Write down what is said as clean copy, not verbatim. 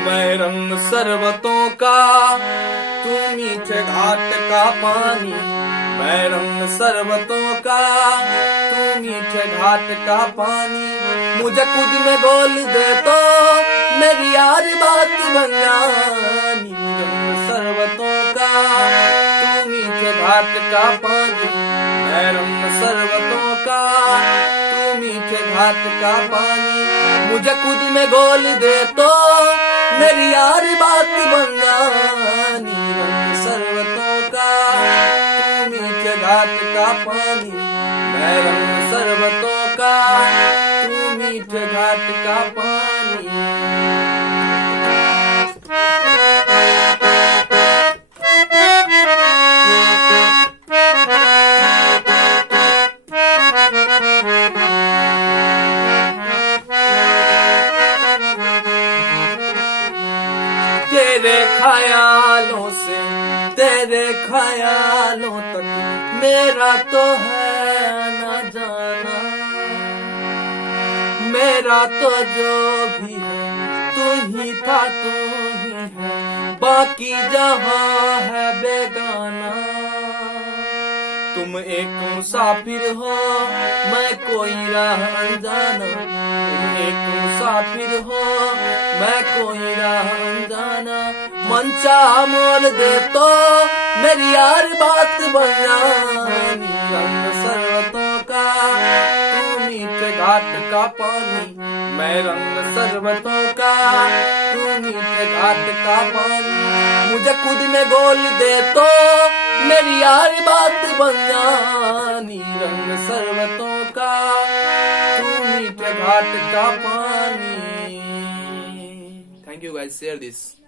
मैं रंग शरबतों का, तू मीठे घाट का पानी। मैं रंग शरबतों का, तू मीठे घाट का पानी। मुझे खुद में घोल दे तो मेरी यार बात बन जानी। रंग शरबतों का, तू मीठे घाट का पानी। मैं रंग शरबतों का, तू मीठे घाट का पानी। मुझे खुद में घोल दे तो मेरी यार बात बन जानी। रंग शरबतों का, तू मीठे घाट का पानी। मैं रंग शरबतों का, तू मीठे घाट का पानी। तेरे ख्यालों से तेरे ख्यालों तक मेरा तो है आना जाना। मेरा तो जो भी है तू ही था, तू ही है, बाकी जहां है बेगाना। तुम एक मुसाफिर हो, मैं कोई राह अनजाना। तुम एक मुसाफिर हो, मैं कोई राह अनजाना। मन चाह मोल दे तो मेरी यार बात बन जानी। रंग शरबतों का, तू मीठे घाट का पानी। मैं रंग शरबतों का, तू मीठे घाट का पानी। मुझे खुद में घोल दे तो मेरी यार बात बन जानी। रंग शरबतों का, तू मीठे घाट का पानी। Thank you guys, share this.